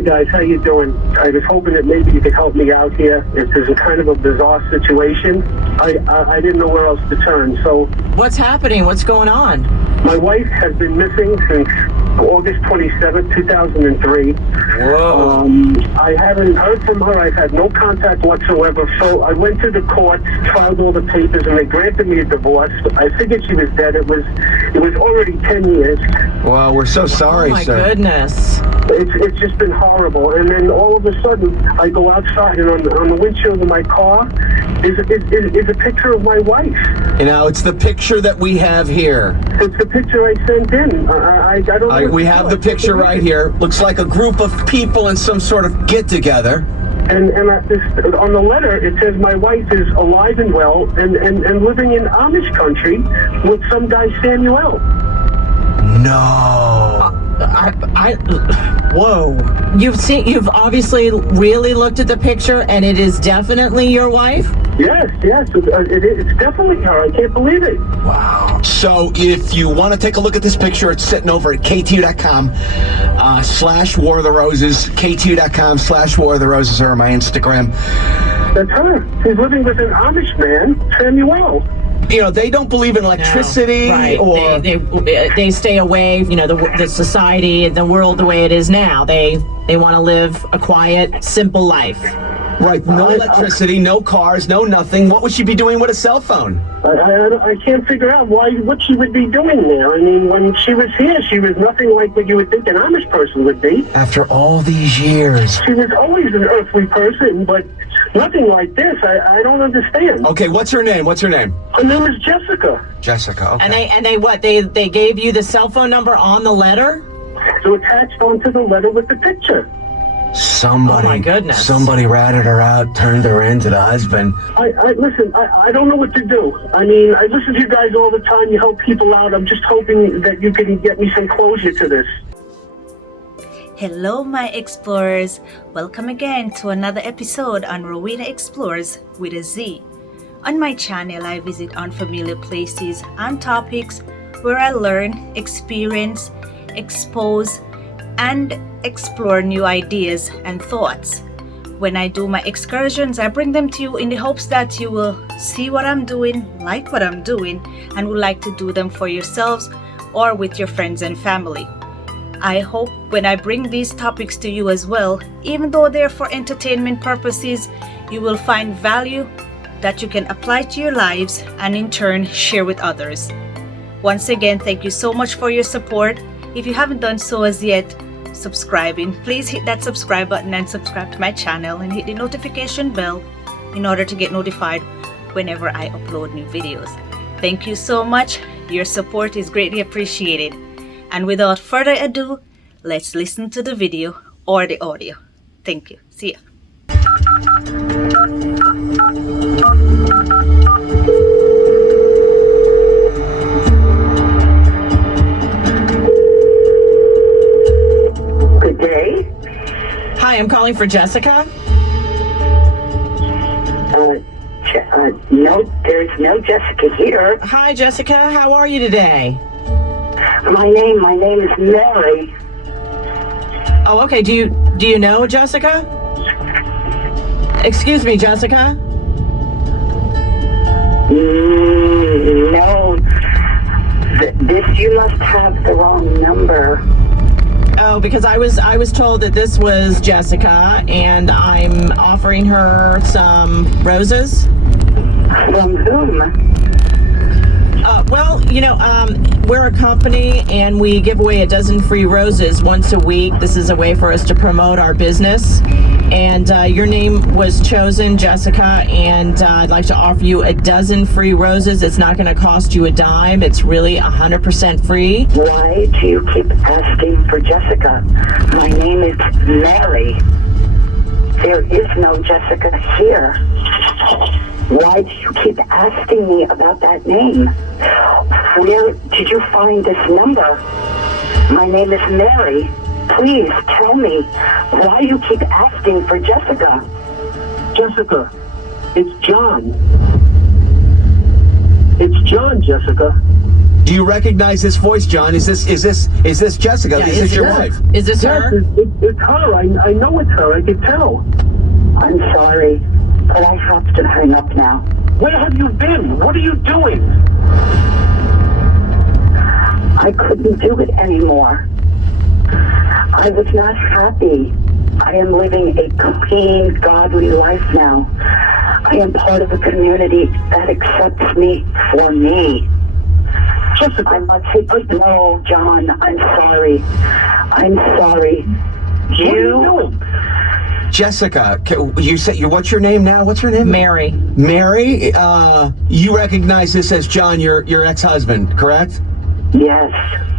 Hi guys, how you doing? I was hoping that maybe you could help me out here. It's a kind of a bizarre situation. I didn't know where else to turn, so... What's happening? What's going on? My wife has been missing since August 27th, 2003. Whoa. I haven't heard from her. I've had no contact whatsoever. So I went to the courts, filed all the papers, and they granted me a divorce. I figured she was dead. It was already 10 years. Well, we're so sorry, Oh my sir. goodness. It's just been horrible. And then all of a sudden, I go outside, and on the windshield of my car is a picture of my wife. You know, it's the picture that we have here. It's the picture I sent in. I don't know. We have the picture right here. Looks like a group of people in some sort of get-together. And on the letter, it says my wife is alive and well and living in Amish country with some guy, Samuel. No. Whoa. You've obviously really looked at the picture, and it is definitely your wife? Yes, it's definitely her. I can't believe it. Wow. So if you want to take a look at this picture, it's sitting over at KTU.com /War of the Roses. KTU.com /War of the Roses are my Instagram. That's her. She's living with an Amish man, Samuel. You know, they don't believe in electricity, No, right. or they stay away, you know, the society, the world the way it is now. They want to live a quiet, simple life. right, no electricity, no cars, no nothing. What would she be doing with a cell phone? I can't figure out what she would be doing there. I mean, when she was here, she was nothing like what you would think an Amish person would be. After all these years. She was always an earthly person, but nothing like this. I don't understand. Okay, what's her name? What's her name? Her name is Jessica. Jessica, okay. And they gave you the cell phone number on the letter? So attached onto the letter with the picture. Somebody, oh my goodness. Somebody ratted her out, turned her into the husband. Listen, I don't know what to do. I mean, I listen to you guys all the time. You help people out. I'm just hoping that you can get me some closure to this. Hello, my explorers. Welcome again to another episode on Rowena Explorez with a Z. On my channel, I visit unfamiliar places and topics where I learn, experience, expose, and explore new ideas and thoughts. When I do my excursions, I bring them to you in the hopes that you will see what I'm doing, like what I'm doing, and would like to do them for yourselves or with your friends and family. I hope when I bring these topics to you as well, even though they're for entertainment purposes, you will find value that you can apply to your lives and in turn share with others. Once again, thank you so much for your support. If you haven't done so as yet, subscribing, please hit that subscribe button and subscribe to my channel and hit the notification bell in order to get notified whenever I upload new videos. Thank you so much. Your support is greatly appreciated. And without further ado, let's listen to the video or the audio. Thank you. See ya. Good day. Hi, I'm calling for Jessica. No, there's no Jessica here. Hi, Jessica. How are you today? My name is Mary. Oh, okay. Do you know Jessica? Excuse me, Jessica. No. This, you must have the wrong number. Oh, because I was told that this was Jessica, and I'm offering her some roses. From whom? Well, you know, we're a company, and we give away a dozen free roses once a week. This is a way for us to promote our business. And your name was chosen, Jessica, and I'd like to offer you a dozen free roses. It's not going to cost you a dime. It's really 100% free. Why do you keep asking for Jessica? My name is Mary. There is no Jessica here. Why do you keep asking me about that name? Where did you find this number? My name is Mary. Please tell me why you keep asking for Jessica. Jessica, it's John. It's John, Jessica. Do you recognize this voice, John? Is this Jessica? Yeah, is this your wife? Is this Yes, her? it's her. I know it's her. I can tell. I'm sorry, but I have to hang up now. Where have you been? What are you doing? I couldn't do it anymore. I was not happy. I am living a clean, godly life now. I am part of a community that accepts me for me. Jessica, I must say, no, John, I'm sorry. I'm sorry. what are you doing? Jessica, you said what's your name now? What's your name? Mary. Mary. You recognize this as John, your ex-husband, correct? Yes.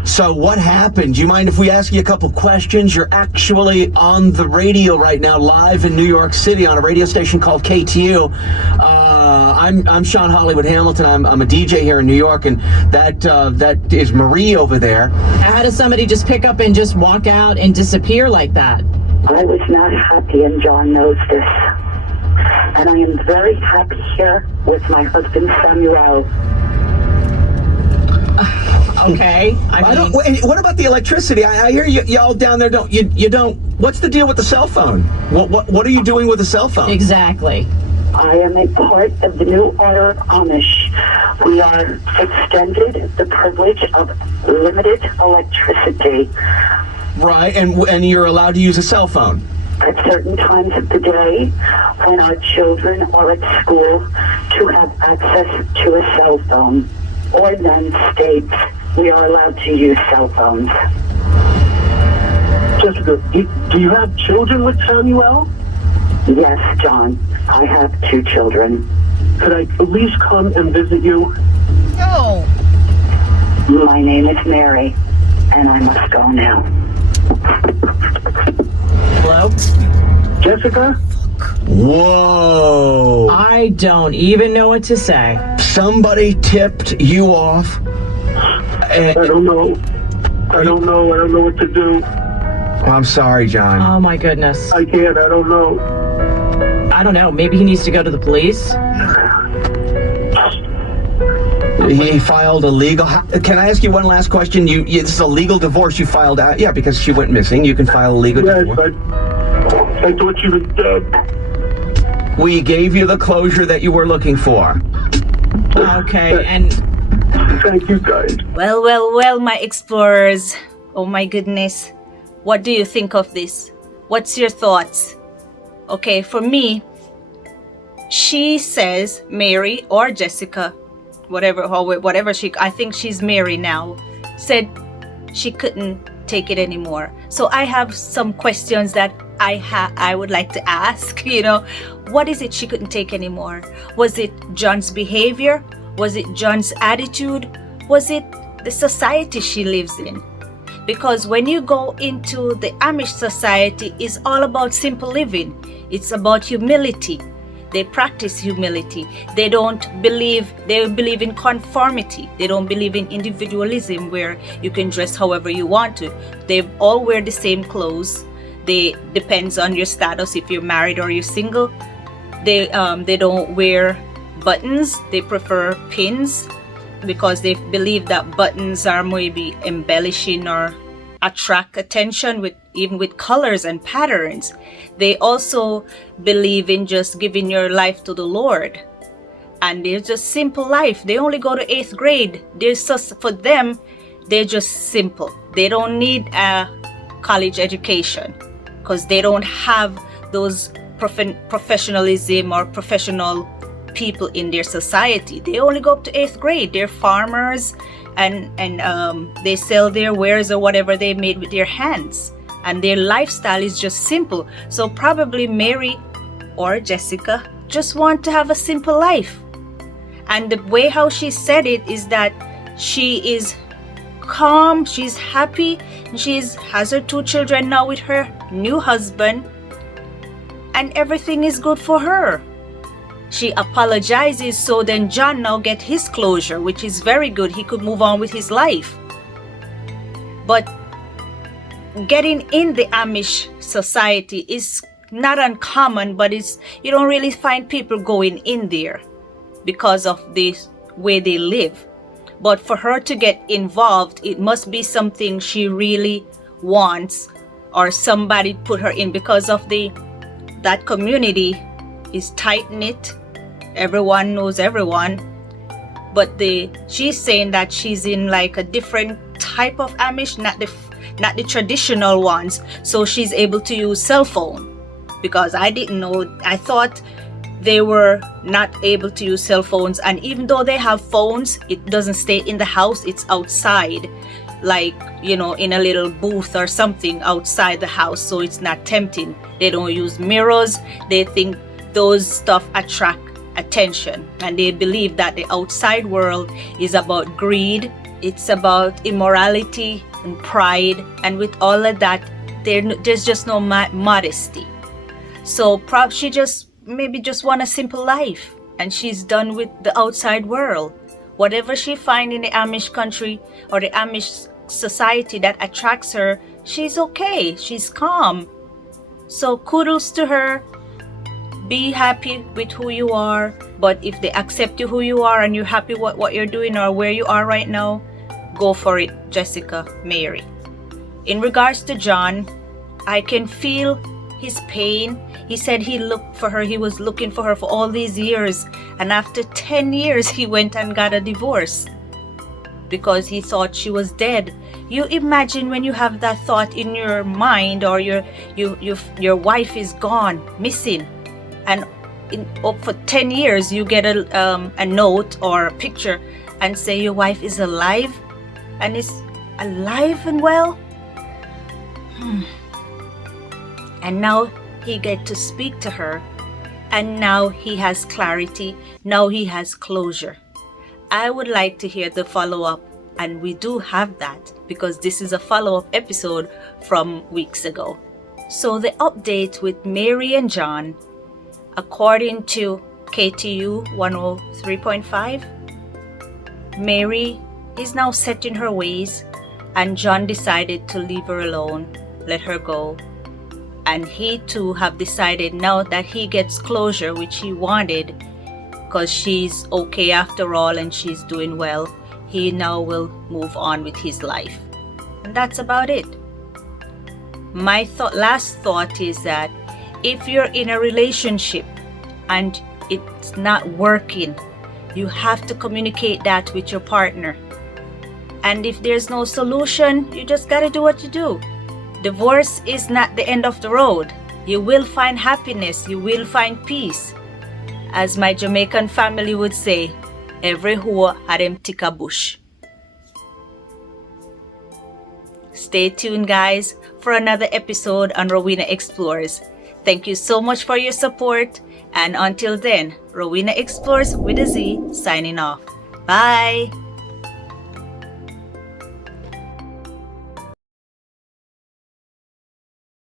So what happened? Do you mind if we ask you a couple questions? You're actually on the radio right now, live in New York City on a radio station called KTU. I'm Sean Hollywood Hamilton. I'm a DJ here in New York, and that is Marie over there. How does somebody just pick up and just walk out and disappear like that? I was not happy, and John knows this. And I am very happy here with my husband, Samuel. Okay. I don't. What about the electricity? I hear y'all down there don't. You don't. What's the deal with the cell phone? What are you doing with the cell phone? Exactly. I am a part of the New Order of Amish. We are extended the privilege of limited electricity Right, and you're allowed to use a cell phone. at certain times of the day when our children are at school to have access to a cell phone. Ordinance states we are allowed to use cell phones. Jessica, do you have children with Samuel? Yes, John, I have 2 children. Could I at least come and visit you? No. My name is Mary, and I must go now. Hello? Jessica? Whoa! I don't even know what to say. Somebody tipped you off. I don't know. I don't know what to do. I'm sorry, John. Oh my goodness. I can't. I don't know. I don't know. Maybe he needs to go to the police. He filed a legal. Can I ask you one last question? This is a legal divorce you filed out. Yeah, because she went missing. You can file a legal Yes, divorce. I thought she was dead. We gave you the closure that you were looking for. Okay, and Thank you, guys. Well, my explorers. Oh my goodness. What do you think of this? What's your thoughts? Okay, for me, she says Mary or Jessica, whatever I think she's Mary now, said she couldn't take it anymore. So I have some questions that I would like to ask, what is it she couldn't take anymore? Was it John's behavior? Was it John's attitude? Was it the society she lives in? Because when you go into the Amish society, it's all about simple living. It's about humility. They practice humility. They believe in conformity. They don't believe in individualism where you can dress however you want to. They all wear the same clothes. They depends on your status if you're married or you're single. They don't wear buttons. They prefer pins because they believe that buttons are maybe embellishing or attract attention even with colors and patterns. They also believe in just giving your life to the Lord. And they're just simple life. They only go to 8th grade. For them, they're just simple. They don't need a college education because they don't have those professionalism or professional people in their society. They only go up to 8th grade. They're farmers and they sell their wares or whatever they made with their hands. And their lifestyle is just simple. So probably Mary or Jessica just want to have a simple life. And the way how she said it is that she is calm, she's happy, and has her 2 children now with her new husband, and everything is good for her. She apologizes, so then John now get his closure, which is very good. He could move on with his life. But getting in the Amish society is not uncommon, but you don't really find people going in there because of the way they live. But for her to get involved, it must be something she really wants, or somebody put her in, because of that community is tight knit. Everyone knows everyone. But she's saying that she's in like a different type of Amish, not the traditional ones. So she's able to use cell phone, because I didn't know. I thought they were not able to use cell phones, and even though they have phones, it doesn't stay in the house, it's outside, like, you know, in a little booth or something outside the house, so it's not tempting. They don't use mirrors. They think those stuff attract attention, and they believe that the outside world is about greed, it's about immorality and pride, and with all of that, there's just no modesty. So she just want a simple life, and she's done with the outside world. Whatever she finds in the Amish country or the Amish society that attracts her, she's okay, she's calm. So kudos to her. Be happy with who you are, but if they accept you who you are and you're happy with what you're doing or where you are right now, go for it, Jessica Mary. In regards to John, I can feel his pain. He said he was looking for her for all these years, and after 10 years he went and got a divorce because he thought she was dead. You imagine when you have that thought in your mind, or your wife is gone, missing, and for 10 years you get a note or a picture and say your wife is alive, and is alive and well. And now he get to speak to her, and now he has clarity, now he has closure. I would like to hear the follow-up, and we do have that because this is a follow-up episode from weeks ago. So the update with Mary and John, according to KTU 103.5, Mary is now set in her ways, and John decided to leave her alone, let her go. And he too have decided now that he gets closure, which he wanted, because she's okay after all and she's doing well. He now will move on with his life. And that's about it. My last thought is that if you're in a relationship and it's not working, you have to communicate that with your partner. And if there's no solution, you just gotta do what you do. Divorce is not the end of the road. You will find happiness, you will find peace. As my Jamaican family would say, every whore had him tick a bush. Stay tuned, guys, for another episode on Rowena Explorez. Thank you so much for your support, and until then, Rowena Explorez with a Z, signing off. Bye!